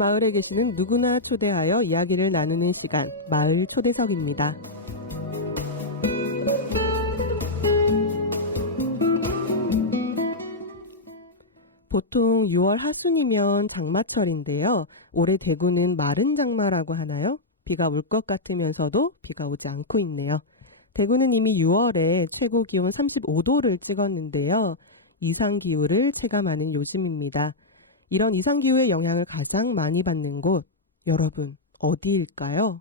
마을에 계시는 누구나 초대하여 이야기를 나누는 시간, 마을 초대석입니다. 보통 6월 하순이면 장마철인데요. 올해 대구는 마른 장마라고 하나요? 비가 올 것 같으면서도 비가 오지 않고 있네요. 대구는 이미 6월에 최고 기온 35도를 찍었는데요. 이상기후를 체감하는 요즘입니다. 이런 이상기후의 영향을 가장 많이 받는 곳, 여러분 어디일까요?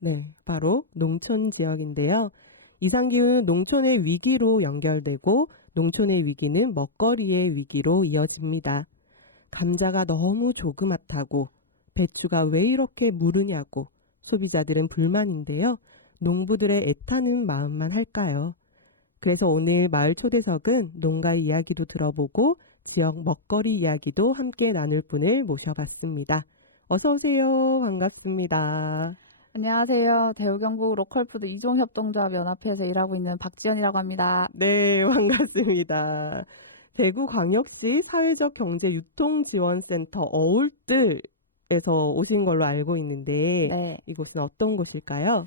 네, 바로 농촌 지역인데요. 이상기후는 농촌의 위기로 연결되고 농촌의 위기는 먹거리의 위기로 이어집니다. 감자가 너무 조그맣다고, 배추가 왜 이렇게 무르냐고 소비자들은 불만인데요. 농부들의 애타는 마음만 할까요? 그래서 오늘 마을 초대석은 농가 이야기도 들어보고 지역 먹거리 이야기도 함께 나눌 분을 모셔봤습니다. 어서 오세요. 반갑습니다. 안녕하세요. 대우경북 로컬푸드 이종협동조합 연합회에서 일하고 있는 박지연이라고 합니다. 네, 반갑습니다. 대구광역시 사회적 경제 유통지원센터 어울뜰에서 오신 걸로 알고 있는데 네. 이곳은 어떤 곳일까요?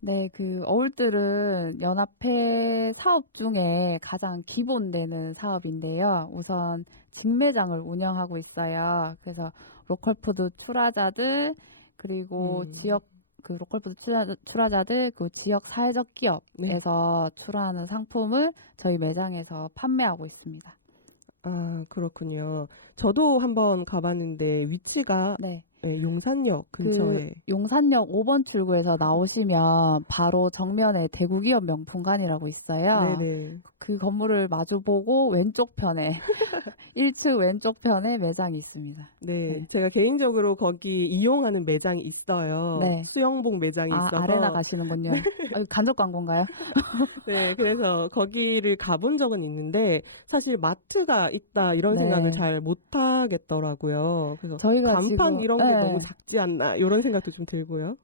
네, 어울들은 연합회 사업 중에 가장 기본되는 사업인데요. 우선 직매장을 운영하고 있어요. 그래서 로컬푸드 출하자들, 그리고 지역 로컬푸드 출하자들, 그 지역 사회적 기업에서 출하하는 상품을 저희 매장에서 판매하고 있습니다. 아, 그렇군요. 저도 한번 가봤는데 위치가 네. 용산역 근처에. 용산역 5번 출구에서 나오시면 바로 정면에 대구기업 명품관이라고 있어요. 네네. 그 건물을 마주보고 왼쪽 편에 1층 왼쪽 편에 매장이 있습니다. 네, 네. 제가 개인적으로 거기 이용하는 매장이 있어요. 네. 수영복 매장이 아레나 있어서. 가시는군요. 간접 광고인가요? 네, 그래서 거기를 가본 적은 있는데 사실 마트가 있다 이런 네. 생각을 잘 못 하겠더라고요. 그래서 저희가 간판 지금 이런 게 너무 작지 않나 이런 생각도 좀 들고요.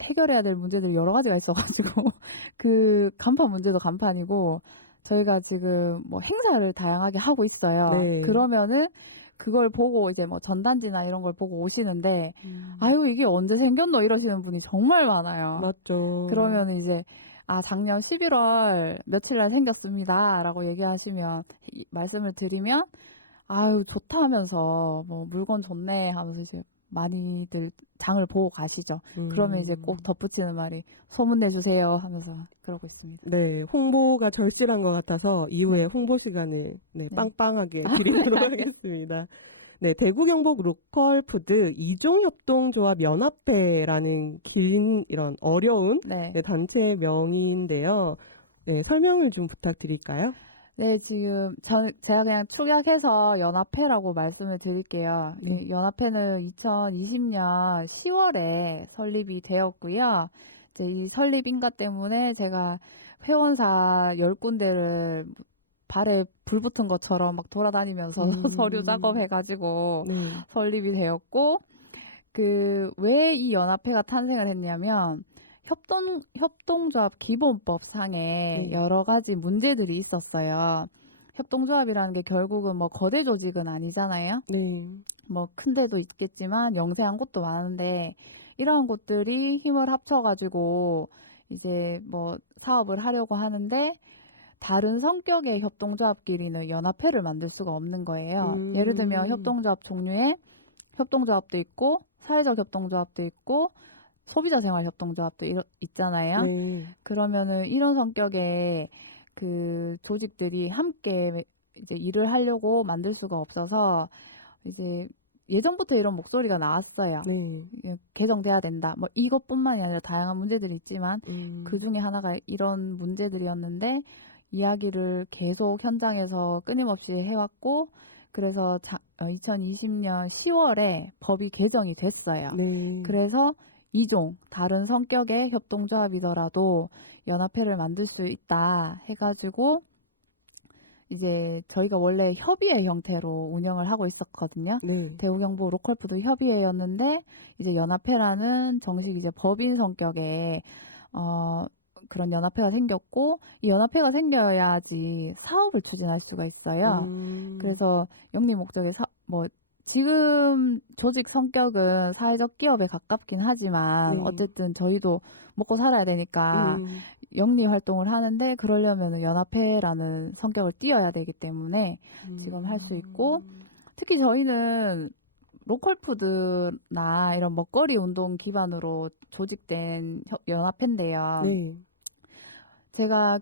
해결해야 될 문제들이 여러 가지가 있어가지고 그 간판 문제도 간판이고 저희가 지금 뭐 행사를 다양하게 하고 있어요. 네. 그러면은 그걸 보고 이제 뭐 전단지나 이런 걸 보고 오시는데 아유 이게 언제 생겼노 이러시는 분이 정말 많아요. 맞죠. 그러면 이제 작년 11월 며칠 날 생겼습니다라고 얘기하시면 말씀을 드리면 아유 좋다 하면서 뭐 물건 좋네 하면서 이제 많이들 장을 보고 가시죠. 그러면 이제 꼭 덧붙이는 말이 소문 내주세요 하면서 그러고 있습니다. 네, 홍보가 절실한 것 같아서 이후에 네. 홍보 시간을 네. 빵빵하게 드리도록 하겠습니다. 네, 대구 경북 로컬푸드 이종협동조합 연합회라는 긴 이런 어려운 네. 단체 명인데요. 네, 설명을 좀 부탁드릴까요? 네, 지금 제가 그냥 축약해서 연합회라고 말씀을 드릴게요. 네. 이 연합회는 2020년 10월에 설립이 되었고요. 이제 이 설립 인가 때문에 제가 회원사 10군데를 발에 불 붙은 것처럼 막 돌아다니면서 서류 작업해가지고 네. 설립이 되었고, 왜 이 연합회가 탄생을 했냐면, 협동조합 기본법 상에 네. 여러 가지 문제들이 있었어요. 협동조합이라는 게 결국은 뭐 거대 조직은 아니잖아요. 네. 뭐 큰 데도 있겠지만 영세한 곳도 많은데 이러한 곳들이 힘을 합쳐가지고 이제 뭐 사업을 하려고 하는데 다른 성격의 협동조합끼리는 연합회를 만들 수가 없는 거예요. 예를 들면 협동조합 종류에 협동조합도 있고 사회적 협동조합도 있고 소비자 생활 협동조합도 있잖아요. 네. 그러면은 이런 성격의 그 조직들이 함께 이제 일을 하려고 만들 수가 없어서 이제 예전부터 이런 목소리가 나왔어요. 네. 개정돼야 된다. 뭐 이것뿐만이 아니라 다양한 문제들이 있지만 그 중에 하나가 이런 문제들이었는데 이야기를 계속 현장에서 끊임없이 해왔고 그래서 2020년 10월에 법이 개정이 됐어요. 네. 그래서 이종 다른 성격의 협동조합이더라도 연합회를 만들 수 있다 해가지고 이제 저희가 원래 협의회 형태로 운영을 하고 있었거든요. 네. 대우경북 로컬푸드 협의회였는데 이제 연합회라는 정식 이제 법인 성격의 그런 연합회가 생겼고 이 연합회가 생겨야지 사업을 추진할 수가 있어요. 그래서 영리 목적의 지금 조직 성격은 사회적 기업에 가깝긴 하지만 네. 어쨌든 저희도 먹고 살아야 되니까 영리 활동을 하는데 그러려면 연합회라는 성격을 띄어야 되기 때문에 지금 할 수 있고 특히 저희는 로컬푸드나 이런 먹거리 운동 기반으로 조직된 연합회인데요. 네. 제가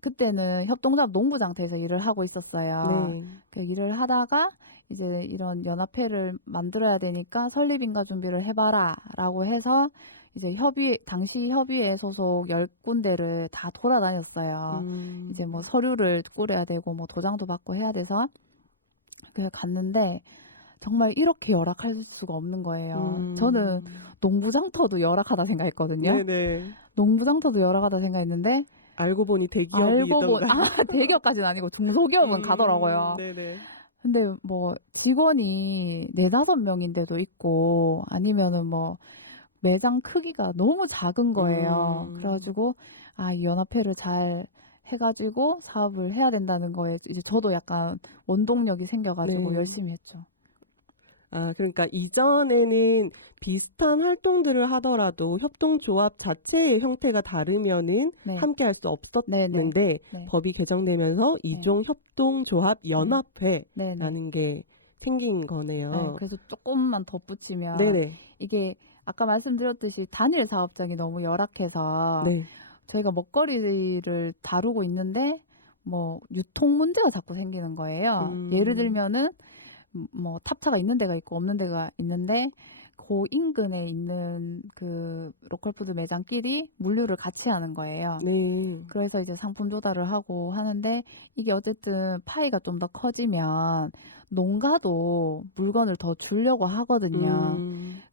그때는 협동조합 농부장터에서 일을 하고 있었어요. 네. 그 일을 하다가 이제 이런 연합회를 만들어야 되니까 설립인가 준비를 해봐라 라고 해서 이제 당시 협의회 소속 10군데를 다 돌아다녔어요. 이제 뭐 서류를 꾸려야 되고 뭐 도장도 받고 해야 돼서 그래서 갔는데 정말 이렇게 열악할 수가 없는 거예요. 저는 농부장터도 열악하다 생각했거든요. 네네. 농부장터도 열악하다 생각했는데 알고 보니 알고 보니 대기업이던가요? 대기업까지는 아니고 중소기업은 가더라고요. 네네. 근데 뭐 직원이 4-5명인데도 있고 아니면은 뭐 매장 크기가 너무 작은 거예요. 그래가지고 이 연합회를 잘 해가지고 사업을 해야 된다는 거에 이제 저도 약간 원동력이 생겨가지고 네. 열심히 했죠. 그러니까 이전에는 비슷한 활동들을 하더라도 협동조합 자체의 형태가 다르면은 네. 함께 할 수 네네. 없었는데 네. 법이 개정되면서 이종 협동조합 연합회라는 네네. 게 생긴 거네요. 네, 그래서 조금만 덧붙이면 네네. 이게 아까 말씀드렸듯이 단일 사업장이 너무 열악해서 네. 저희가 먹거리를 다루고 있는데 뭐 유통 문제가 자꾸 생기는 거예요. 예를 들면은 뭐 탑차가 있는 데가 있고 없는 데가 있는데 그 인근에 있는 그 로컬푸드 매장끼리 물류를 같이 하는 거예요. 네. 그래서 이제 상품 조달을 하고 하는데 이게 어쨌든 파이가 좀 더 커지면 농가도 물건을 더 주려고 하거든요.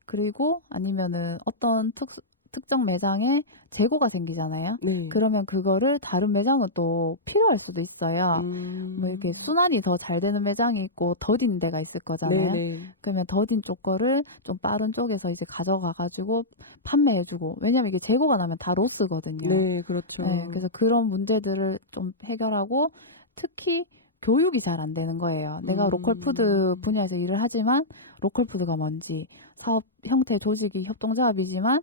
그리고 아니면은 어떤 특정 매장에 재고가 생기잖아요. 네. 그러면 그거를 다른 매장은 또 필요할 수도 있어요. 뭐 이렇게 순환이 더 잘 되는 매장이 있고 더딘 데가 있을 거잖아요. 네네. 그러면 더딘 쪽 거를 좀 빠른 쪽에서 이제 가져가가지고 판매해주고 왜냐면 이게 재고가 나면 다 로스거든요. 네, 그렇죠. 네, 그래서 그런 문제들을 좀 해결하고 특히 교육이 잘 안 되는 거예요. 내가 로컬푸드 분야에서 일을 하지만 로컬푸드가 뭔지 사업 형태 조직이 협동조합이지만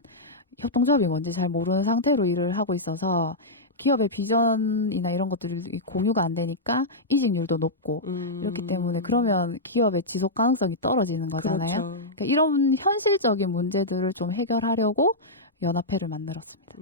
협동조합이 뭔지 잘 모르는 상태로 일을 하고 있어서 기업의 비전이나 이런 것들이 공유가 안 되니까 이직률도 높고 이렇기 때문에 그러면 기업의 지속 가능성이 떨어지는 거잖아요. 그렇죠. 그러니까 이런 현실적인 문제들을 좀 해결하려고 연합회를 만들었습니다.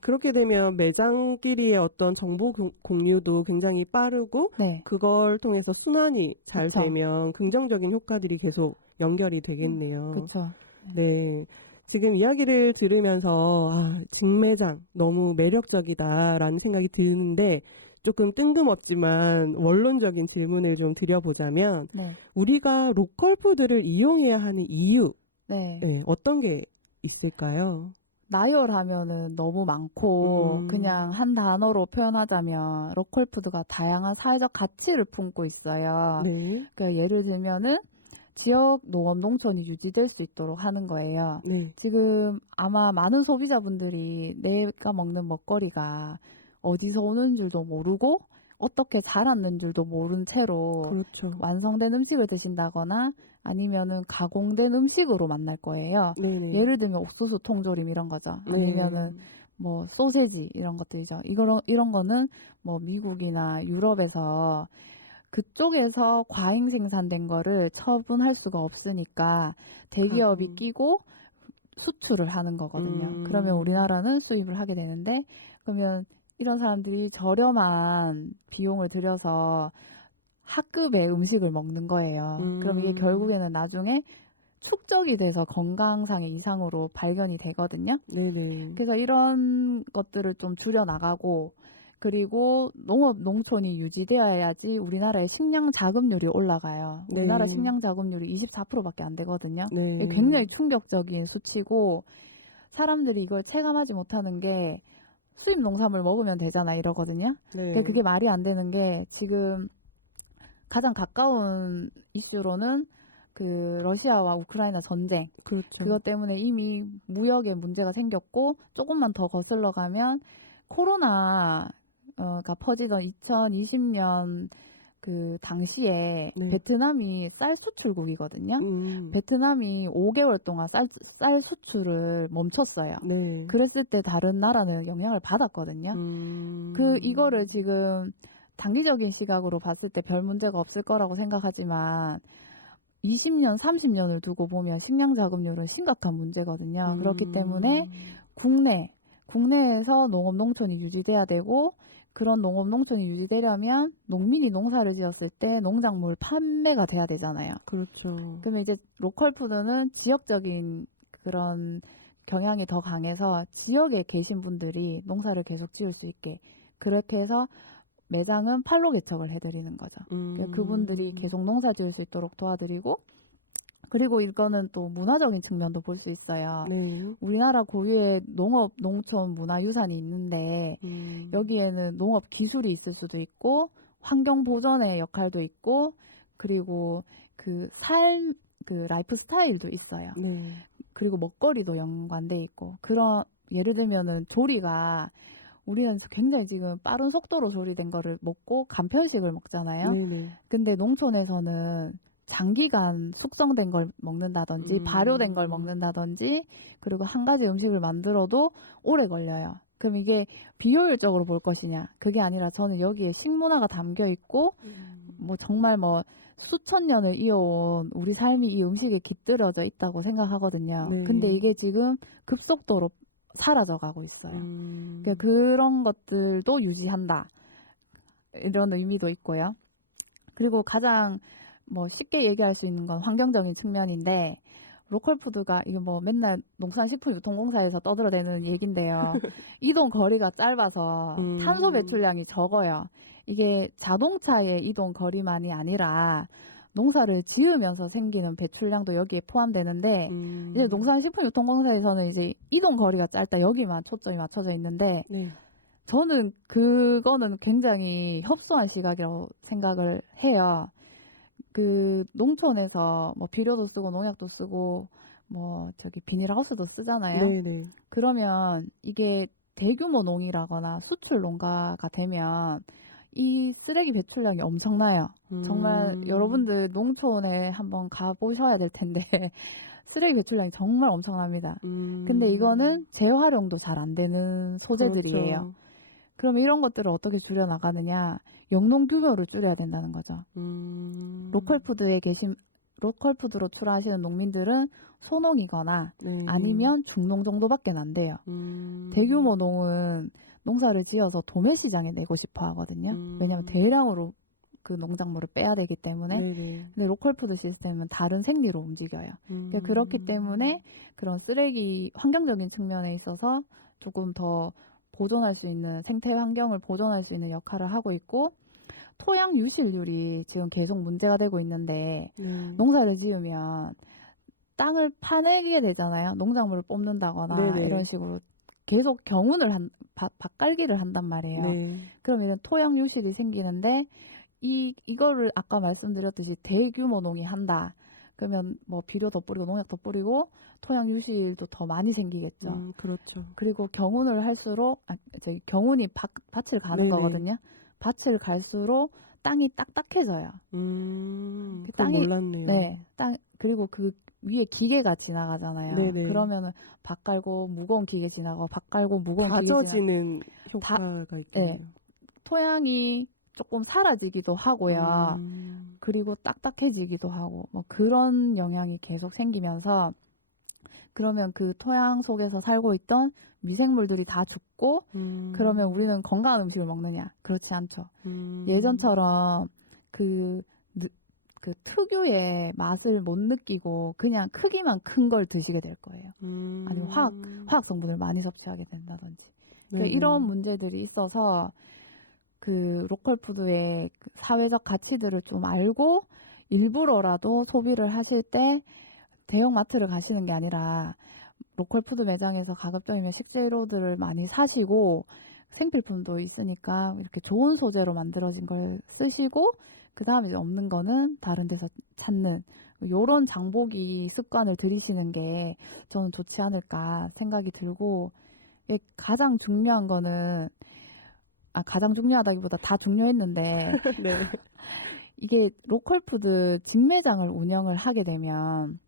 그렇게 되면 매장끼리의 어떤 정보 공유도 굉장히 빠르고 네. 그걸 통해서 순환이 잘 그쵸. 되면 긍정적인 효과들이 계속 연결이 되겠네요. 그렇죠. 네. 지금 이야기를 들으면서 직매장 너무 매력적이다라는 생각이 드는데 조금 뜬금없지만 원론적인 질문을 좀 드려보자면 네. 우리가 로컬 푸드를 이용해야 하는 이유 네. 네, 어떤 게 있을까요? 나열하면은 너무 많고 그냥 한 단어로 표현하자면 로컬푸드가 다양한 사회적 가치를 품고 있어요. 네. 그러니까 예를 들면은 지역 농업 농촌이 유지될 수 있도록 하는 거예요. 네. 지금 아마 많은 소비자분들이 내가 먹는 먹거리가 어디서 오는 줄도 모르고 어떻게 자랐는 줄도 모른 채로 그렇죠. 완성된 음식을 드신다거나 아니면은 가공된 음식으로 만날 거예요. 네네. 예를 들면 옥수수 통조림 이런 거죠. 아니면은 뭐 소세지 이런 것들이죠. 이런 거는 뭐 미국이나 유럽에서 그쪽에서 과잉 생산된 거를 처분할 수가 없으니까 대기업이 가공. 끼고 수출을 하는 거거든요. 그러면 우리나라는 수입을 하게 되는데 그러면 이런 사람들이 저렴한 비용을 들여서 학급의 음식을 먹는 거예요. 그럼 이게 결국에는 나중에 축적이 돼서 건강상의 이상으로 발견이 되거든요. 네네. 그래서 이런 것들을 좀 줄여나가고 그리고 농업 농촌이 유지되어야지 우리나라의 식량 자급률이 올라가요. 우리나라 네. 식량 자급률이 24%밖에 안 되거든요. 네. 이게 굉장히 충격적인 수치고 사람들이 이걸 체감하지 못하는 게 수입 농산물 먹으면 되잖아 이러거든요. 네. 그게 말이 안 되는 게 지금 가장 가까운 이슈로는 그 러시아와 우크라이나 전쟁 그렇죠. 그것 때문에 이미 무역에 문제가 생겼고 조금만 더 거슬러 가면 코로나가 퍼지던 2020년 그 당시에 네. 베트남이 쌀 수출국이거든요. 음. 베트남이 5개월 동안 쌀 수출을 멈췄어요. 네. 그랬을 때 다른 나라는 영향을 받았거든요. 이거를 지금 단기적인 시각으로 봤을 때 별 문제가 없을 거라고 생각하지만 20년, 30년을 두고 보면 식량 자급률은 심각한 문제거든요. 그렇기 때문에 국내에서 농업 농촌이 유지돼야 되고 그런 농업 농촌이 유지되려면 농민이 농사를 지었을 때 농작물 판매가 돼야 되잖아요. 그렇죠. 그러면 이제 로컬 푸드는 지역적인 그런 경향이 더 강해서 지역에 계신 분들이 농사를 계속 지을 수 있게 그렇게 해서 매장은 판로 개척을 해드리는 거죠. 그러니까 그분들이 계속 농사 지을 수 있도록 도와드리고 그리고 이거는 또 문화적인 측면도 볼 수 있어요. 네. 우리나라 고유의 농업, 농촌, 문화유산이 있는데 여기에는 농업 기술이 있을 수도 있고 환경 보전의 역할도 있고 그리고 그 라이프 스타일도 있어요. 네. 그리고 먹거리도 연관돼 있고 그런 예를 들면은 조리가 우리는 굉장히 지금 빠른 속도로 조리된 거를 먹고 간편식을 먹잖아요. 네네. 근데 농촌에서는 장기간 숙성된 걸 먹는다든지 발효된 걸 먹는다든지 그리고 한 가지 음식을 만들어도 오래 걸려요. 그럼 이게 비효율적으로 볼 것이냐? 그게 아니라 저는 여기에 식문화가 담겨 있고 뭐 정말 뭐 수천 년을 이어온 우리 삶이 이 음식에 깃들어져 있다고 생각하거든요. 네. 근데 이게 지금 급속도로 사라져가고 있어요. 그러니까 그런 것들도 유지한다. 이런 의미도 있고요. 그리고 가장 뭐 쉽게 얘기할 수 있는 건 환경적인 측면인데 로컬 푸드가 이거 뭐 맨날 농산식품유통공사에서 떠들어대는 얘긴데요. 이동 거리가 짧아서 탄소 배출량이 적어요. 이게 자동차의 이동 거리만이 아니라 농사를 지으면서 생기는 배출량도 여기에 포함되는데 이제 농산식품유통공사에서는 이제 이동 거리가 짧다 여기만 초점이 맞춰져 있는데 네. 저는 그거는 굉장히 협소한 시각이라고 생각을 해요. 그 농촌에서 뭐 비료도 쓰고 농약도 쓰고 뭐 저기 비닐하우스도 쓰잖아요. 네네. 그러면 이게 대규모 농이라거나 수출 농가가 되면 이 쓰레기 배출량이 엄청나요. 정말 여러분들 농촌에 한번 가보셔야 될 텐데 쓰레기 배출량이 정말 엄청납니다. 근데 이거는 재활용도 잘 안 되는 소재들이에요. 그렇죠. 그럼 이런 것들을 어떻게 줄여나가느냐? 영농 규모를 줄여야 된다는 거죠. 로컬 푸드로 출하하시는 농민들은 소농이거나 네. 아니면 중농 정도밖에 안 돼요. 대규모 농은 농사를 지어서 도매 시장에 내고 싶어 하거든요. 왜냐하면 대량으로 그 농작물을 빼야 되기 때문에. 네네. 근데 로컬 푸드 시스템은 다른 생리로 움직여요. 그러니까 그렇기 때문에 그런 쓰레기 환경적인 측면에 있어서 조금 더 보존할 수 있는 생태 환경을 보존할 수 있는 역할을 하고 있고 토양 유실률이 지금 계속 문제가 되고 있는데 네. 농사를 지으면 땅을 파내게 되잖아요. 농작물을 뽑는다거나 네네. 이런 식으로 계속 밭갈기를 한단 말이에요. 네. 그러면 토양 유실이 생기는데 이거를 아까 말씀드렸듯이 대규모 농이 한다. 그러면 뭐 비료 더 뿌리고 농약 더 뿌리고 토양 유실도 더 많이 생기겠죠. 그렇죠. 그리고 경운을 할수록 경운이 밭을 가는 네네. 거거든요. 밭을 갈수록 땅이 딱딱해져요. 그건 땅이 몰랐네요. 네, 그리고 그 위에 기계가 지나가잖아요. 네네. 그러면은 밭 깔고 무거운 기계 지나가고 밭 깔고 무거운 기계 지나가고 다져지는 효과가 있겠네요. 토양이 조금 사라지기도 하고요. 그리고 딱딱해지기도 하고 뭐 그런 영향이 계속 생기면서 그러면 그 토양 속에서 살고 있던 미생물들이 다 죽고 그러면 우리는 건강한 음식을 먹느냐? 그렇지 않죠. 예전처럼 그 특유의 맛을 못 느끼고 그냥 크기만 큰 걸 드시게 될 거예요. 아니면 화학 성분을 많이 섭취하게 된다든지. 그러니까 이런 문제들이 있어서 그 로컬 푸드의 사회적 가치들을 좀 알고 일부러라도 소비를 하실 때 대형 마트를 가시는 게 아니라 로컬 푸드 매장에서 가급적이면 식재료들을 많이 사시고 생필품도 있으니까 이렇게 좋은 소재로 만들어진 걸 쓰시고 그 다음에 없는 거는 다른 데서 찾는 요런 장보기 습관을 들이시는 게 저는 좋지 않을까 생각이 들고 가장 중요한 거는 가장 중요하다기보다 다 중요했는데 네. 이게 로컬푸드 직매장을 운영을 하게 되면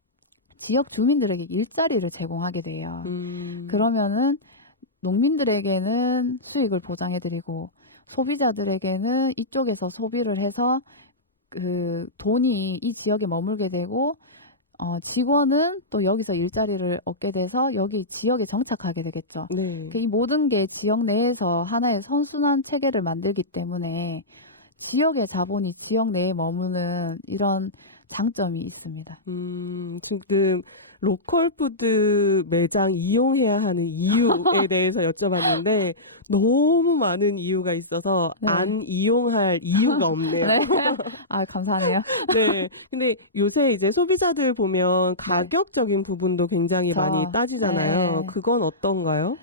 지역 주민들에게 일자리를 제공하게 돼요. 그러면은 농민들에게는 수익을 보장해드리고 소비자들에게는 이쪽에서 소비를 해서 그 돈이 이 지역에 머물게 되고 직원은 또 여기서 일자리를 얻게 돼서 여기 지역에 정착하게 되겠죠. 네. 이 모든 게 지역 내에서 하나의 선순환 체계를 만들기 때문에 지역의 자본이 지역 내에 머무는 이런 장점이 있습니다. 지금 로컬푸드 매장 이용해야 하는 이유에 대해서 여쭤봤는데 너무 많은 이유가 있어서 네. 안 이용할 이유가 없네요. 네. 감사하네요. 네. 근데 요새 이제 소비자들 보면 가격적인 부분도 굉장히 많이 그렇죠. 따지잖아요. 네. 그건 어떤가요?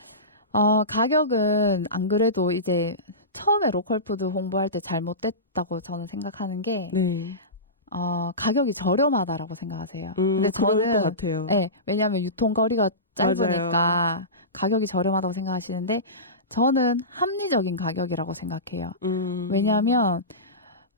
가격은 안 그래도 이제 처음에 로컬푸드 홍보할 때 잘못됐다고 저는 생각하는 게 네. 가격이 저렴하다라고 생각하세요. 근데 그럴 것 저는 같아요. 네, 왜냐하면 유통거리가 짧으니까 맞아요. 가격이 저렴하다고 생각하시는데 저는 합리적인 가격이라고 생각해요. 왜냐하면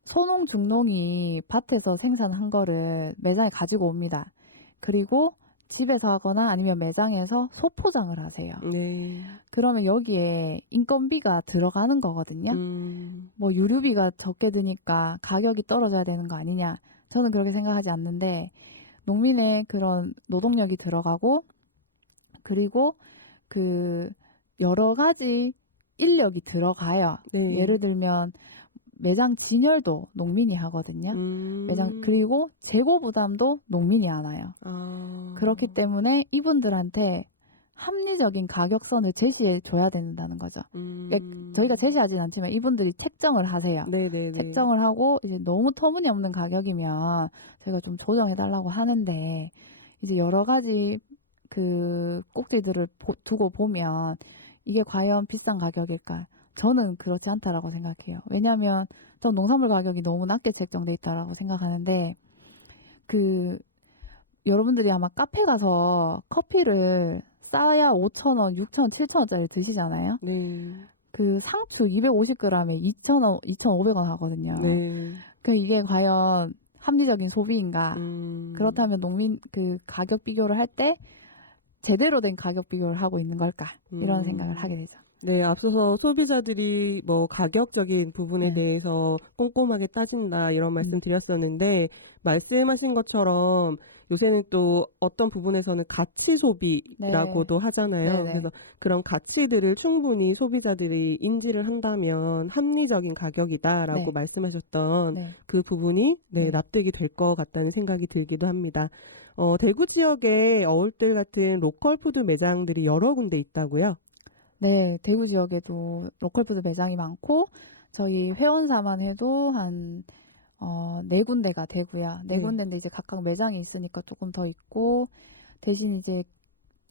소농, 중농이 밭에서 생산한 거를 매장에 가지고 옵니다. 그리고 집에서 하거나 아니면 매장에서 소포장을 하세요. 네. 그러면 여기에 인건비가 들어가는 거거든요. 뭐 유류비가 적게 드니까 가격이 떨어져야 되는 거 아니냐. 저는 그렇게 생각하지 않는데 농민의 그런 노동력이 들어가고 그리고 그 여러 가지 인력이 들어가요. 네. 예를 들면 매장 진열도 농민이 하거든요. 매장 그리고 재고 부담도 농민이 안아요. 그렇기 때문에 이분들한테 합리적인 가격선을 제시해 줘야 된다는 거죠. 그러니까 저희가 제시하진 않지만 이분들이 책정을 하세요. 네네네. 책정을 하고 이제 너무 터무니없는 가격이면 저희가 좀 조정해 달라고 하는데 이제 여러 가지 그 꼭지들을 두고 보면 이게 과연 비싼 가격일까? 저는 그렇지 않다라고 생각해요. 왜냐하면 전 농산물 가격이 너무 낮게 책정돼 있다라고 생각하는데 그 여러분들이 아마 카페 가서 커피를 싸야 5,000원, 6,000원, 7,000원짜리 드시잖아요. 네. 그 상추 250g에 2,000원, 2,500원 하거든요. 네. 그 이게 과연 합리적인 소비인가? 그렇다면 농민 그 가격 비교를 할 때 제대로 된 가격 비교를 하고 있는 걸까? 이런 생각을 하게 되죠. 네, 앞서서 소비자들이 뭐 가격적인 부분에 네. 대해서 꼼꼼하게 따진다 이런 말씀 드렸었는데 말씀하신 것처럼 요새는 또 어떤 부분에서는 가치 소비라고도 하잖아요. 네네. 그래서 그런 가치들을 충분히 소비자들이 인지를 한다면 합리적인 가격이다라고 네. 말씀하셨던 네. 그 부분이 네. 납득이 될 것 같다는 생각이 들기도 합니다. 대구 지역에 어울들 같은 로컬 푸드 매장들이 여러 군데 있다고요? 네, 대구 지역에도 로컬푸드 매장이 많고 저희 회원사만 해도 한 4군데가 되고요. 네 네. 군데인데 이제 각각 매장이 있으니까 조금 더 있고 대신 이제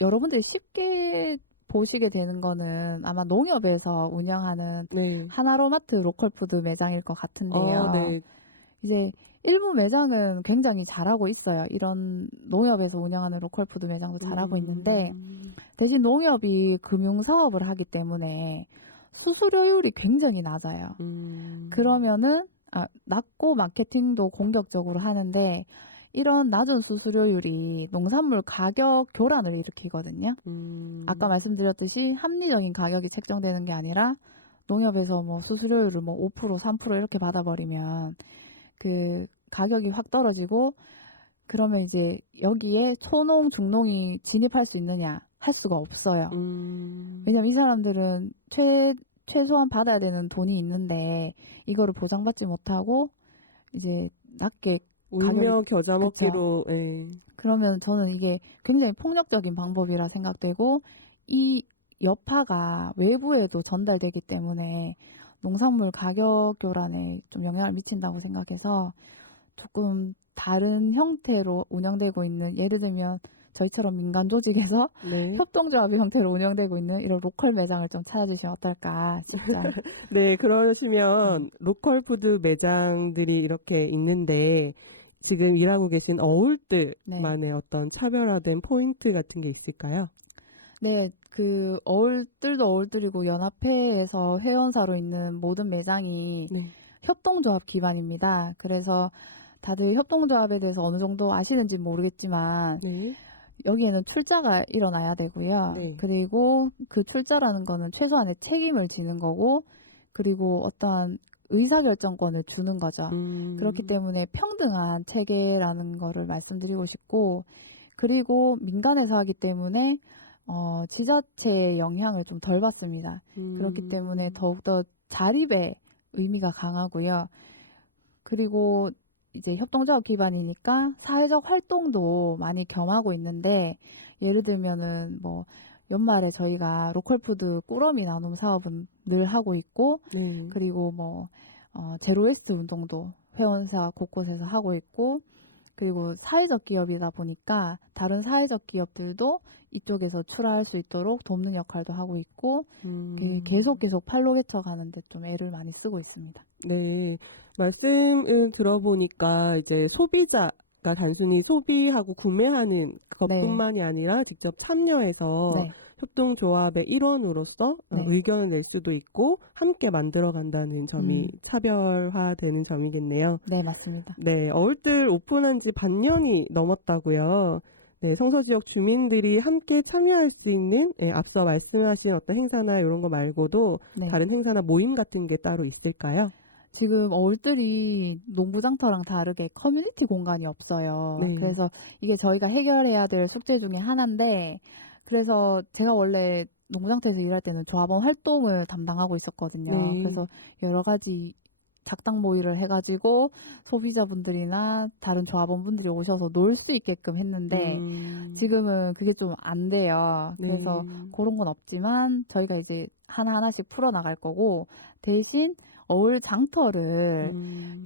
여러분들이 쉽게 보시게 되는 거는 아마 농협에서 운영하는 네. 하나로마트 로컬푸드 매장일 것 같은데요. 네. 이제 일부 매장은 굉장히 잘하고 있어요. 이런 농협에서 운영하는 로컬푸드 매장도 잘하고 있는데 대신 농협이 금융사업을 하기 때문에 수수료율이 굉장히 낮아요. 그러면은 낮고 마케팅도 공격적으로 하는데 이런 낮은 수수료율이 농산물 가격 교란을 일으키거든요. 아까 말씀드렸듯이 합리적인 가격이 책정되는 게 아니라 농협에서 뭐 수수료율을 뭐 5%, 3% 이렇게 받아버리면 그 가격이 확 떨어지고 그러면 이제 여기에 소농, 중농이 진입할 수 있느냐? 할 수가 없어요. 왜냐면 이 사람들은 최소한 받아야 되는 돈이 있는데 이거를 보장받지 못하고 이제 낮게 울며 겨자 먹기로. 예. 그러면 저는 이게 굉장히 폭력적인 방법이라 생각되고 이 여파가 외부에도 전달되기 때문에 농산물 가격 교란에 좀 영향을 미친다고 생각해서 조금 다른 형태로 운영되고 있는 예를 들면 저희처럼 민간 조직에서 네. 협동조합의 형태로 운영되고 있는 이런 로컬 매장을 좀 찾아주시면 어떨까 싶죠. 네, 그러시면 로컬 푸드 매장들이 이렇게 있는데 지금 일하고 계신 어울들만의 어떤 차별화된 포인트 같은 게 있을까요? 네, 그 어울들도 어울들이고 연합회에서 회원사로 있는 모든 매장이 네. 협동조합 기반입니다. 그래서 다들 협동조합에 대해서 어느 정도 아시는지 모르겠지만 네. 여기에는 출자가 일어나야 되고요. 네. 그리고 그 출자라는 거는 최소한의 책임을 지는 거고, 그리고 어떠한 의사결정권을 주는 거죠. 그렇기 때문에 평등한 체계라는 거를 말씀드리고 싶고, 그리고 민간에서 하기 때문에 지자체의 영향을 좀 덜 받습니다. 그렇기 때문에 더욱더 자립의 의미가 강하고요. 그리고 이제 협동조합 기반이니까 사회적 활동도 많이 겸하고 있는데, 예를 들면은 뭐 연말에 저희가 로컬푸드 꾸러미 나눔 사업은 늘 하고 있고, 네. 그리고 뭐 제로웨스트 운동도 회원사 곳곳에서 하고 있고, 그리고 사회적 기업이다 보니까 다른 사회적 기업들도 이쪽에서 출하할 수 있도록 돕는 역할도 하고 있고, 계속 팔로 개척하는데 좀 애를 많이 쓰고 있습니다. 네. 말씀을 들어보니까 이제 소비자가 단순히 소비하고 구매하는 것뿐만이 아니라 직접 참여해서 네, 협동조합의 일원으로서 네. 의견을 낼 수도 있고 함께 만들어간다는 점이 차별화되는 점이겠네요. 네, 맞습니다. 네, 어울들 오픈한 지 반년이 넘었다고요. 네, 성서 지역 주민들이 함께 참여할 수 있는 앞서 말씀하신 어떤 행사나 이런 거 말고도 네. 다른 행사나 모임 같은 게 따로 있을까요? 지금 어울들이 농구장터랑 다르게 커뮤니티 공간이 없어요. 네. 그래서 이게 저희가 해결해야 될 숙제 중에 하나인데, 그래서 제가 원래 농구장터에서 일할 때는 조합원 활동을 담당하고 있었거든요. 네. 그래서 여러 가지 작당 모의를 해가지고 소비자분들이나 다른 조합원분들이 오셔서 놀 수 있게끔 했는데, 지금은 그게 좀 안 돼요. 네. 그래서 그런 건 없지만 저희가 이제 하나하나씩 풀어나갈 거고, 대신 어울 장터를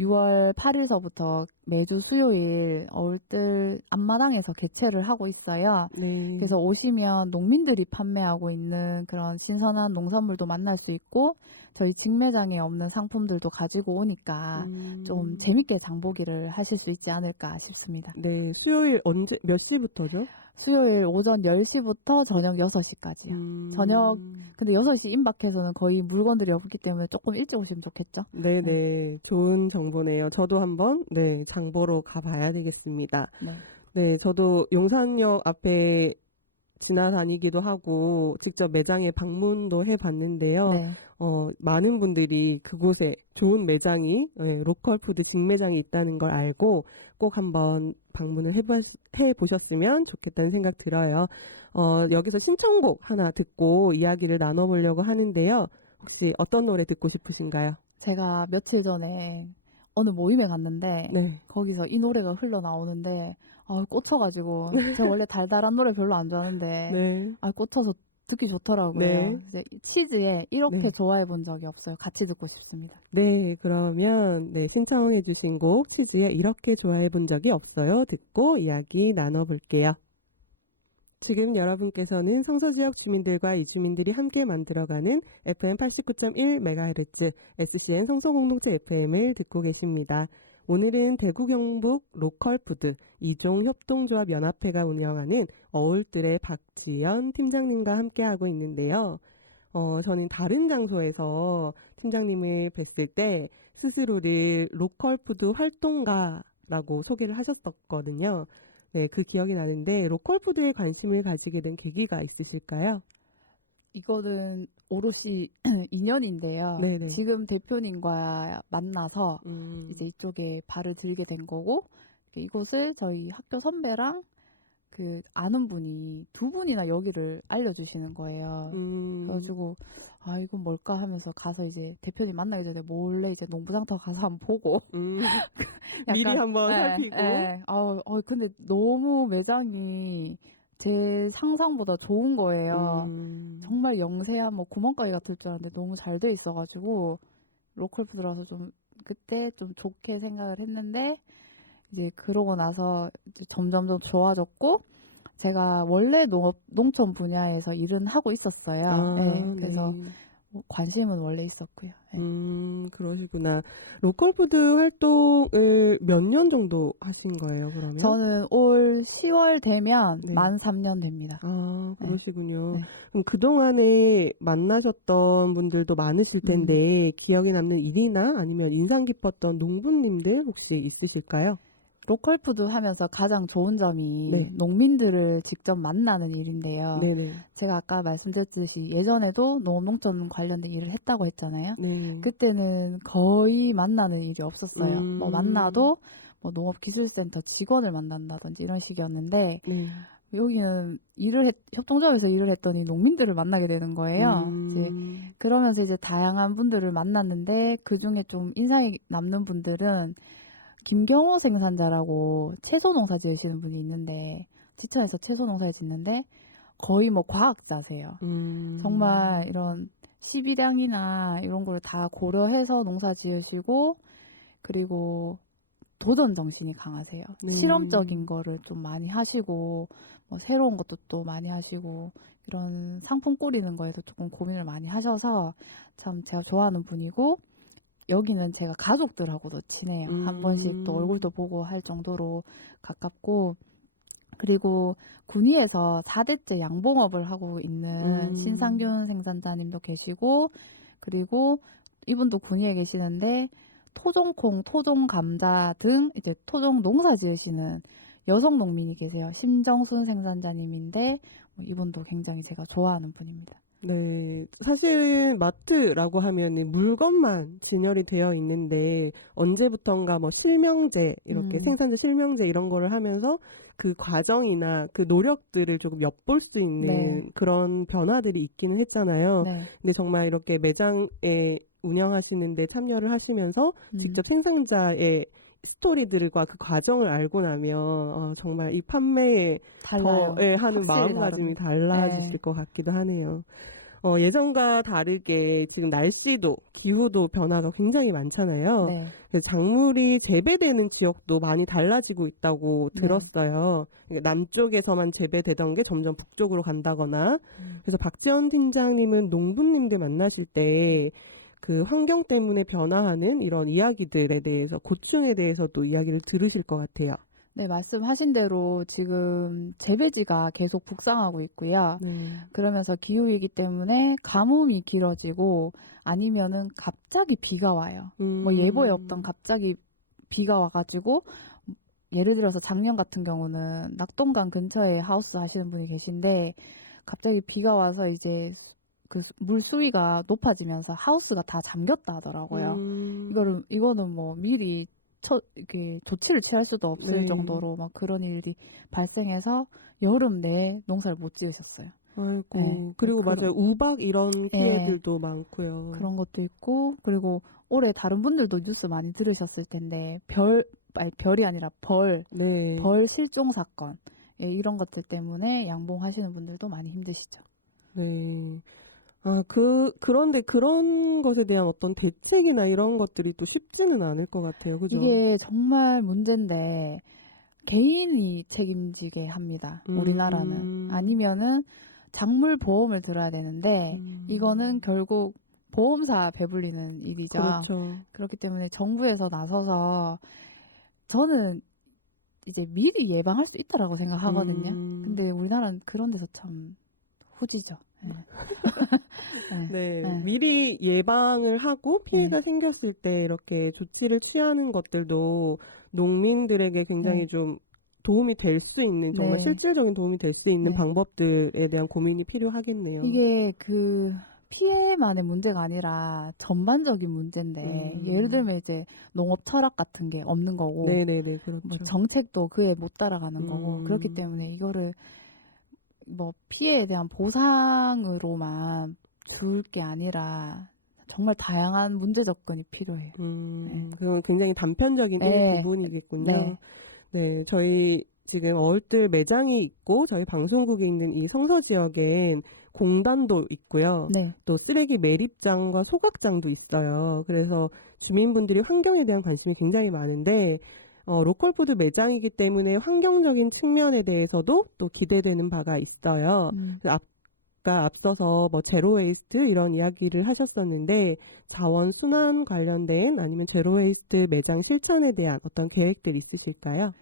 6월 8일서부터 매주 수요일 어울들 앞마당에서 개최를 하고 있어요. 네. 그래서 오시면 농민들이 판매하고 있는 그런 신선한 농산물도 만날 수 있고, 저희 직매장에 없는 상품들도 가지고 오니까 좀 재밌게 장보기를 하실 수 있지 않을까 싶습니다. 네, 수요일 언제 몇 시부터죠? 수요일 오전 10시부터 저녁 6시까지요. 저녁, 근데 6시 임박해서는 거의 물건들이 없기 때문에 조금 일찍 오시면 좋겠죠? 네네, 좋은 정보네요. 저도 한번 장보러 가봐야 되겠습니다. 네. 네, 저도 용산역 앞에 지나다니기도 하고 직접 매장에 방문도 해봤는데요. 네. 많은 분들이 그곳에 좋은 매장이 로컬푸드 직매장이 있다는 걸 알고 꼭 한번 방문을 해보셨으면 좋겠다는 생각 들어요. 여기서 신청곡 하나 듣고 이야기를 나눠보려고 하는데요. 혹시 어떤 노래 듣고 싶으신가요? 제가 며칠 전에 어느 모임에 갔는데 네. 거기서 이 노래가 흘러나오는데 꽂혀가지고 제가 원래 달달한 노래 별로 안 좋아하는데 네. 꽂혀서 듣기 좋더라고요. 네. 이제 치즈에 이렇게 네. 좋아해 본 적이 없어요. 같이 듣고 싶습니다. 네, 그러면 신청해주신 곡 치즈에 이렇게 좋아해 본 적이 없어요. 듣고 이야기 나눠볼게요. 지금 여러분께서는 성서지역 주민들과 이주민들이 함께 만들어가는 FM 89.1MHz SCN 성서공동체 FM을 듣고 계십니다. 오늘은 대구 경북 로컬푸드 이종 협동조합 연합회가 운영하는 어울들의 박지연 팀장님과 함께하고 있는데요. 저는 다른 장소에서 팀장님을 뵀을 때 스스로를 로컬푸드 활동가라고 소개를 하셨었거든요. 네, 그 기억이 나는데 로컬푸드에 관심을 가지게 된 계기가 있으실까요? 이거는 오롯이 인연인데요. 네네. 지금 대표님과 만나서 이제 이쪽에 발을 들게 된 거고, 이곳을 저희 학교 선배랑 그 아는 분이 두 분이나 여기를 알려주시는 거예요. 그래가지고 이건 뭘까 하면서 가서 이제 대표님 만나기 전에 몰래 이제 농구장터 가서 한번 보고 미리 한번 살피고. 근데 너무 매장이 제 상상보다 좋은 거예요. 정말 영세한 뭐 구멍가게 같을 줄 알았는데 너무 잘 돼 있어가지고 로컬푸드라서 좀 그때 좀 좋게 생각을 했는데, 이제 그러고 나서 이제 점점 좋아졌고, 제가 원래 농촌 분야에서 일은 하고 있었어요. 그래서 관심은 원래 있었고요. 그러시구나. 로컬푸드 활동을 몇 년 정도 하신 거예요, 그러면? 저는 올 10월 되면 네. 만 3년 됩니다. 아, 그러시군요. 네. 그럼 그동안에 만나셨던 분들도 많으실 텐데 기억에 남는 일이나 아니면 인상 깊었던 농부님들 혹시 있으실까요? 로컬푸드 하면서 가장 좋은 점이 네. 농민들을 직접 만나는 일인데요. 네네. 제가 아까 말씀드렸듯이 예전에도 농업농촌 관련된 일을 했다고 했잖아요. 네. 그때는 거의 만나는 일이 없었어요. 뭐 만나도 뭐 농업기술센터 직원을 만난다든지 이런 식이었는데 네. 여기는 협동조합에서 일을 했더니 농민들을 만나게 되는 거예요. 이제 그러면서 이제 다양한 분들을 만났는데 그 중에 좀 인상이 남는 분들은 김경호 생산자라고 채소 농사 지으시는 분이 있는데 지천에서 채소 농사를 짓는데 거의 뭐 과학자세요. 정말 이런 시비량이나 이런 걸 다 고려해서 농사 지으시고 그리고 도전 정신이 강하세요. 실험적인 거를 좀 많이 하시고 뭐 새로운 것도 또 많이 하시고 이런 상품 꾸리는 거에도 조금 고민을 많이 하셔서 참 제가 좋아하는 분이고 여기는 제가 가족들하고도 친해요. 한 번씩 또 얼굴도 보고 할 정도로 가깝고 그리고 군위에서 4대째 양봉업을 하고 있는 신상균 생산자님도 계시고 그리고 이분도 군위에 계시는데 토종콩, 토종감자 등 이제 토종 농사 지으시는 여성 농민이 계세요. 심정순 생산자님인데 이분도 굉장히 제가 좋아하는 분입니다. 네, 사실 마트라고 하면 물건만 진열이 되어 있는데 언제부턴가 뭐 실명제 이렇게 생산자 실명제 이런 거를 하면서 그 과정이나 그 노력들을 조금 엿볼 수 있는 네. 그런 변화들이 있기는 했잖아요. 네. 근데 정말 이렇게 매장에 운영하시는데 참여를 하시면서 직접 생산자의 스토리들과 그 과정을 알고 나면 정말 이 판매에 달라요. 더 하는 확실히 마음가짐이 다릅니다. 달라지실 네. 것 같기도 하네요. 예전과 다르게 지금 날씨도 기후도 변화가 굉장히 많잖아요. 네. 그래서 작물이 재배되는 지역도 많이 달라지고 있다고 네. 들었어요. 그러니까 남쪽에서만 재배되던 게 점점 북쪽으로 간다거나. 그래서 박지원 팀장님은 농부님들 만나실 때 그 환경 때문에 변화하는 이런 이야기들에 대해서 고충에 대해서도 이야기를 들으실 것 같아요. 네, 말씀하신 대로 지금 재배지가 계속 북상하고 있고요. 네. 그러면서 기후이기 때문에 가뭄이 길어지고 아니면은 갑자기 비가 와요. 뭐 예보에 없던 갑자기 비가 와가지고 예를 들어서 작년 같은 경우는 낙동강 근처에 하우스 하시는 분이 계신데 갑자기 비가 와서 이제 그 물 수위가 높아지면서 하우스가 다 잠겼다 하더라고요. 이거는 뭐 미리 이렇게 조치를 취할 수도 없을 네. 정도로 막 그런 일이 발생해서 여름 내에 농사를 못 지으셨어요. 아이고. 네. 그리고 그런- 맞아요. 우박 이런 네. 피해들도 많고요. 그런 것도 있고 그리고 올해 다른 분들도 뉴스 많이 들으셨을 텐데 별이 아니라 네. 벌 실종 사건 이런 것들 때문에 양봉하시는 분들도 많이 힘드시죠. 네. 그런데 그런 것에 대한 어떤 대책이나 이런 것들이 또 쉽지는 않을 것 같아요. 그죠? 이게 정말 문제인데 개인이 책임지게 합니다. 우리나라는. 아니면은 작물 보험을 들어야 되는데 이거는 결국 보험사 배불리는 일이죠. 그렇죠. 그렇기 때문에 정부에서 나서서 저는 이제 미리 예방할 수 있다라고 생각하거든요. 근데 우리나라는 그런 데서 참 후지죠. 네. 네. 네. 미리 예방을 하고 피해가 생겼을 때 이렇게 조치를 취하는 것들도 농민들에게 굉장히 네. 좀 도움이 될 수 있는 정말 네. 실질적인 도움이 될 수 있는 네. 방법들에 대한 고민이 필요하겠네요. 이게 그 피해만의 문제가 아니라 전반적인 문제인데 예를 들면 이제 농업 철학 같은 게 없는 거고 네네네, 그렇죠. 뭐 정책도 그에 못 따라가는 거고 그렇기 때문에 이거를 뭐 피해에 대한 보상으로만 줄 게 아니라 정말 다양한 문제 접근이 필요해요. 네. 그건 굉장히 단편적인 네. 일부분이겠군요. 네. 네, 저희 지금 어울들 매장이 있고 저희 방송국에 있는 이 성서 지역엔 공단도 있고요. 네. 또 쓰레기 매립장과 소각장도 있어요. 그래서 주민분들이 환경에 대한 관심이 굉장히 많은데 로컬푸드 매장이기 때문에 환경적인 측면에 대해서도 또 기대되는 바가 있어요. 그래서 아까 앞서서 뭐 제로 웨이스트 이런 이야기를 하셨었는데 자원 순환 관련된 아니면 제로 웨이스트 매장 실천에 대한 어떤 계획들 있으실까요?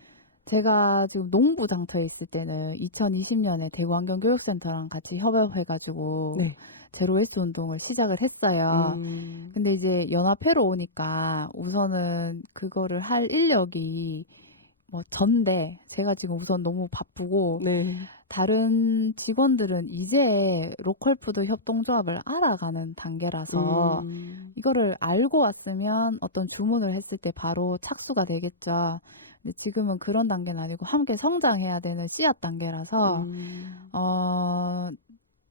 제가 지금 농부 장터에 있을 때는 2020년에 대구환경교육센터랑 같이 협업해가지고 네. 제로웨이스트 운동을 시작을 했어요. 음, 근데 이제 연합회로 오니까 우선은 그거를 할 인력이 뭐 전데 제가 지금 우선 너무 바쁘고 네. 다른 직원들은 이제 로컬푸드 협동조합을 알아가는 단계라서 음, 이거를 알고 왔으면 어떤 주문을 했을 때 바로 착수가 되겠죠. 근데 지금은 그런 단계는 아니고 함께 성장해야 되는 씨앗 단계라서 음, 어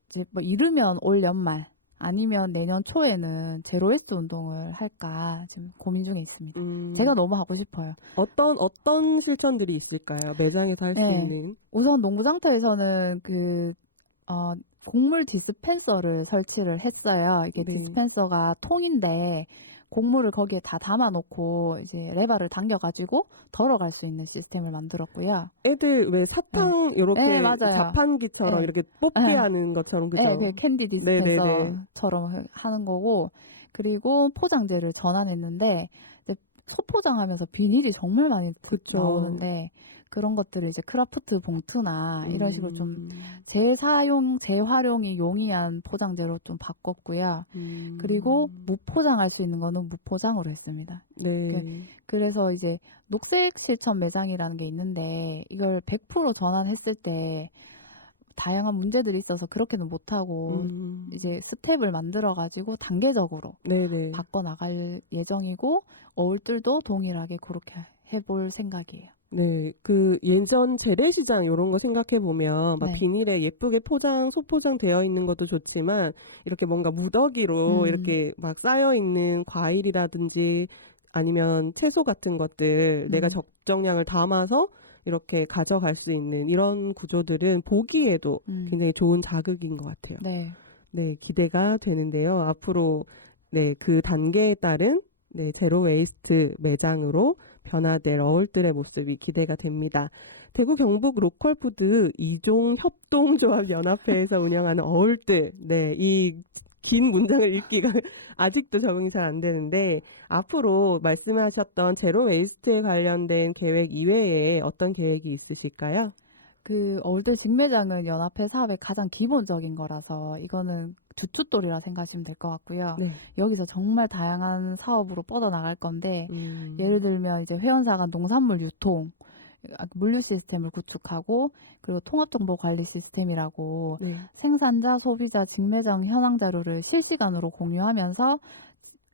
이제 뭐 이르면 올 연말 아니면 내년 초에는 제로웨이스트 운동을 할까 지금 고민 중에 있습니다. 제가 음. 너무 하고 싶어요. 어떤 실천들이 있을까요? 매장에서 할 수 네. 있는. 우선 농구장터에서는 곡물 디스펜서를 설치를 했어요. 이게 네. 디스펜서가 통인데 곡물을 거기에 다 담아놓고 이제 레버를 당겨가지고 덜어갈 수 있는 시스템을 만들었고요. 애들 왜 네, 사탕 네, 이렇게 맞아요. 자판기처럼 네, 이렇게 뽑게 네, 하는 것처럼 네, 그죠? 그 캔디 네네네. 디스펜서처럼 하는 거고, 그리고 포장재를 전환했는데 이제 소포장하면서 비닐이 정말 많이 그쵸. 나오는데 그런 것들을 이제 크라프트 봉투나 이런 식으로 좀 음, 재사용, 재활용이 용이한 포장재로 좀 바꿨고요. 그리고 음, 무포장할 수 있는 거는 무포장으로 했습니다. 그- 네. 그래서 이제 녹색 실천 매장이라는 게 있는데 이걸 100% 전환했을 때 다양한 문제들이 있어서 그렇게는 못하고 이제 스텝을 만들어 가지고 단계적으로 네네. 바꿔 나갈 예정이고 어울들도 동일하게 그렇게 해볼 생각이에요. 네, 그 예전 재래시장 이런 거 생각해 보면 막 네. 비닐에 예쁘게 소포장 되어 있는 것도 좋지만 이렇게 뭔가 무더기로 음, 이렇게 막 쌓여 있는 과일이라든지 아니면 채소 같은 것들 내가 음, 적정량을 담아서 이렇게 가져갈 수 있는 이런 구조들은 보기에도 음. 굉장히 좋은 자극인 것 같아요. 네. 네, 기대가 되는데요. 앞으로 네, 그 단계에 따른 네, 제로 웨이스트 매장으로 변화될 어울들의 모습이 기대가 됩니다. 대구 경북 로컬푸드 이종 협동조합 연합회에서 운영하는 어울들. 네, 이 긴 문장을 읽기가 아직도 적응이 잘 안 되는데 앞으로 말씀하셨던 제로 웨이스트에 관련된 계획 이외에 어떤 계획이 있으실까요? 그 어울들 직매장은 연합회 사업의 가장 기본적인 거라서 이거는 주춧돌이라 생각하시면 될 것 같고요. 네. 여기서 정말 다양한 사업으로 뻗어나갈 건데 예를 음, 들면 이제 회원사 간 농산물 유통, 물류 시스템을 구축하고 그리고 통합정보관리 시스템이라고 네. 생산자, 소비자, 직매장 현황 자료를 실시간으로 공유하면서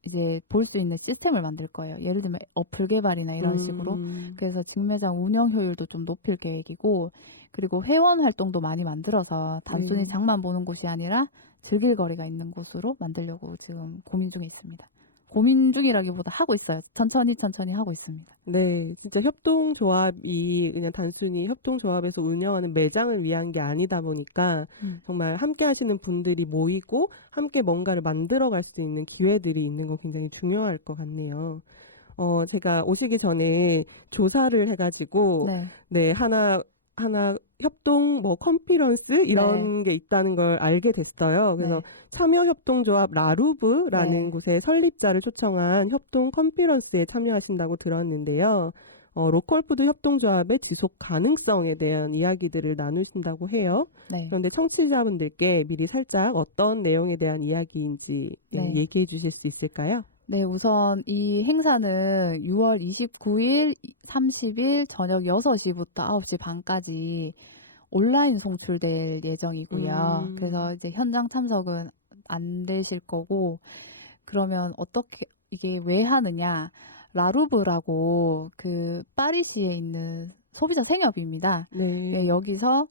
이제 볼 수 있는 시스템을 만들 거예요. 예를 들면 어플 개발이나 이런 식으로. 음, 그래서 직매장 운영 효율도 좀 높일 계획이고, 그리고 회원 활동도 많이 만들어서 단순히 네. 장만 보는 곳이 아니라 즐길 거리가 있는 곳으로 만들려고 지금 고민 중에 있습니다. 고민 중이라기보다 하고 있어요. 천천히 하고 있습니다. 네, 진짜 협동조합이 그냥 단순히 협동조합에서 운영하는 매장을 위한 게 아니다 보니까 음, 정말 함께 하시는 분들이 모이고 함께 뭔가를 만들어 갈 수 있는 기회들이 있는 거 굉장히 중요할 것 같네요. 제가 오시기 전에 조사를 해가지고, 네, 네, 하나 협동 뭐 컨피런스 네, 이런 게 있다는 걸 알게 됐어요. 그래서 네, 참여협동조합 라루브라는 네, 곳의 설립자를 초청한 협동 컨피런스에 참여하신다고 들었는데요. 로컬푸드 협동조합의 지속 가능성에 대한 이야기들을 나누신다고 해요. 네, 그런데 청취자분들께 미리 살짝 어떤 내용에 대한 이야기인지 예, 네. 얘기해 주실 수 있을까요? 네, 우선 이 행사는 6월 29일, 30일 저녁 6시부터 9시 반까지 온라인 송출될 예정이고요. 그래서 음, 이제 현장 참석은 안 되실 거고, 그러면 어떻게, 이게 왜 하느냐. 라루브라고 그 파리시에 있는 소비자 생협입니다. 예, 네. 여기서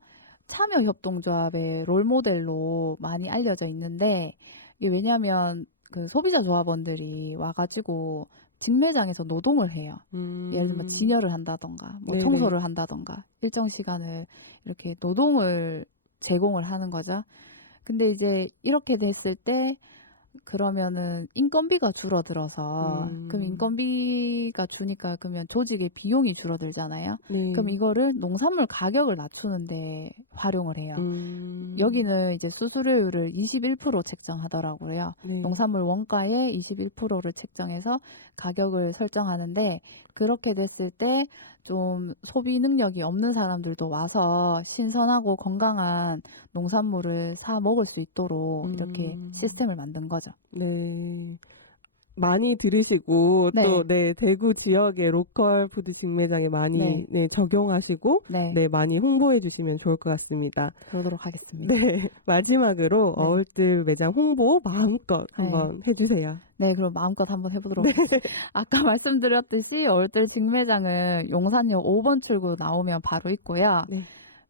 참여협동조합의 롤모델로 많이 알려져 있는데, 이게 왜냐면 그 소비자 조합원들이 와가지고 직매장에서 노동을 해요. 예를 들면 음, 진열을 한다던가, 뭐 네네. 청소를 한다던가, 일정 시간을 이렇게 노동을 제공을 하는 거죠. 근데 이제 이렇게 됐을 때 그러면은 인건비가 줄어들어서 그럼 음, 인건비가 주니까 그러면 조직의 비용이 줄어들잖아요. 그럼 네. 이거를 농산물 가격을 낮추는데 활용을 해요. 음, 여기는 이제 수수료율을 21% 책정하더라고요. 네. 농산물 원가의 21%를 책정해서 가격을 설정하는데 그렇게 됐을 때 좀 소비 능력이 없는 사람들도 와서 신선하고 건강한 농산물을 사 먹을 수 있도록 이렇게 시스템을 만든 거죠. 네. 많이 들으시고 또 네. 네, 대구 지역의 로컬 푸드 직매장에 많이 네. 네, 적용하시고 네. 네, 많이 홍보해 주시면 좋을 것 같습니다. 그러도록 하겠습니다. 네. 마지막으로 네. 어울들 매장 홍보 마음껏 한번 해 주세요. 네, 그럼 마음껏 한번 해보도록 네. 하겠습니다. 아까 말씀드렸듯이 어울들 직매장은 용산역 5번 출구 나오면 바로 있고요. 네.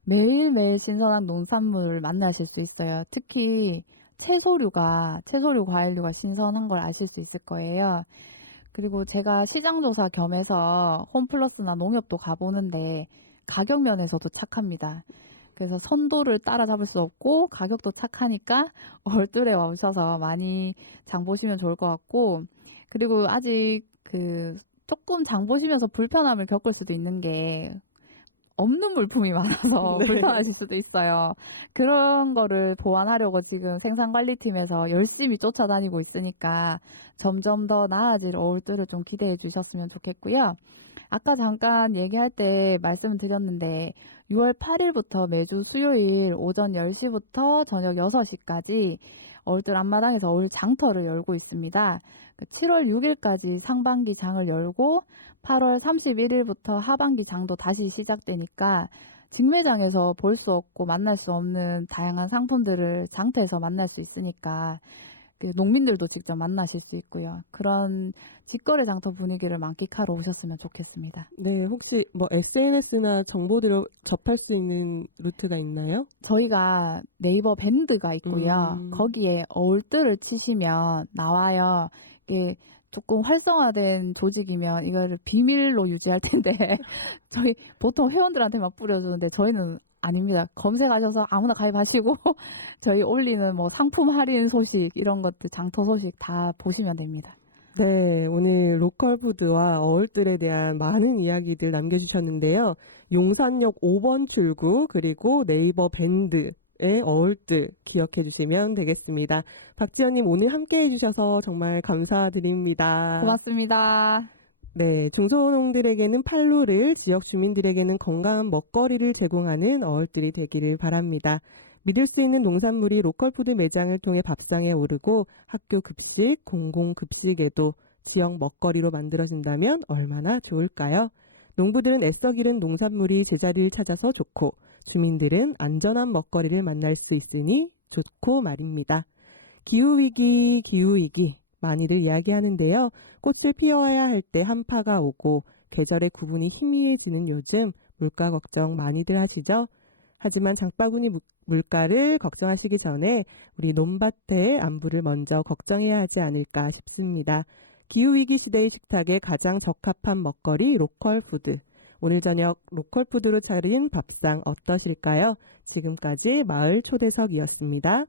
매일매일 신선한 농산물을 만나실 수 있어요. 특히 채소류, 과일류가 신선한 걸 아실 수 있을 거예요. 그리고 제가 시장조사 겸해서 홈플러스나 농협도 가보는데 가격 면에서도 착합니다. 그래서 선도를 따라잡을 수 없고 가격도 착하니까 얼뜰에 와오셔서 많이 장 보시면 좋을 것 같고, 그리고 아직 조금 장 보시면서 불편함을 겪을 수도 있는 게 없는 물품이 많아서 네. 불편하실 수도 있어요. 그런 거를 보완하려고 지금 생산관리팀에서 열심히 쫓아다니고 있으니까 점점 더 나아질 어울뜰을 좀 기대해 주셨으면 좋겠고요. 아까 잠깐 얘기할 때 말씀드렸는데 6월 8일부터 매주 수요일 오전 10시부터 저녁 6시까지 어울뜰 앞마당에서 어울 장터를 열고 있습니다. 7월 6일까지 상반기 장을 열고 8월 31일부터 하반기 장도 다시 시작되니까 직매장에서 볼 수 없고 만날 수 없는 다양한 상품들을 장터에서 만날 수 있으니까 농민들도 직접 만나실 수 있고요. 그런 직거래 장터 분위기를 만끽하러 오셨으면 좋겠습니다. 네, 혹시 뭐 SNS나 정보들을 접할 수 있는 루트가 있나요? 저희가 네이버 밴드가 있고요. 거기에 어울뜰을 치시면 나와요. 이게 조금 활성화된 조직이면 이거를 비밀로 유지할 텐데 저희 보통 회원들한테만 뿌려주는데 저희는 아닙니다. 검색하셔서 아무나 가입하시고 저희 올리는 뭐 상품 할인 소식 이런 것들 장터 소식 다 보시면 됩니다. 네, 오늘 로컬 푸드와 어울뜰에 대한 많은 이야기들 남겨주셨는데요. 용산역 5번 출구 그리고 네이버 밴드의 어울뜰 기억해 주시면 되겠습니다. 박지연님 오늘 함께 해주셔서 정말 감사드립니다. 고맙습니다. 네, 중소농들에게는 판로를, 지역 주민들에게는 건강한 먹거리를 제공하는 어울뜰이 되기를 바랍니다. 믿을 수 있는 농산물이 로컬푸드 매장을 통해 밥상에 오르고 학교 급식, 공공급식에도 지역 먹거리로 만들어진다면 얼마나 좋을까요? 농부들은 애써 기른 농산물이 제자리를 찾아서 좋고 주민들은 안전한 먹거리를 만날 수 있으니 좋고 말입니다. 기후위기 많이들 이야기하는데요. 꽃을 피워야 할 때 한파가 오고 계절의 구분이 희미해지는 요즘 물가 걱정 많이들 하시죠? 하지만 장바구니 물가를 걱정하시기 전에 우리 논밭의 안부를 먼저 걱정해야 하지 않을까 싶습니다. 기후위기 시대의 식탁에 가장 적합한 먹거리 로컬푸드. 오늘 저녁 로컬푸드로 차린 밥상 어떠실까요? 지금까지 마을 초대석이었습니다.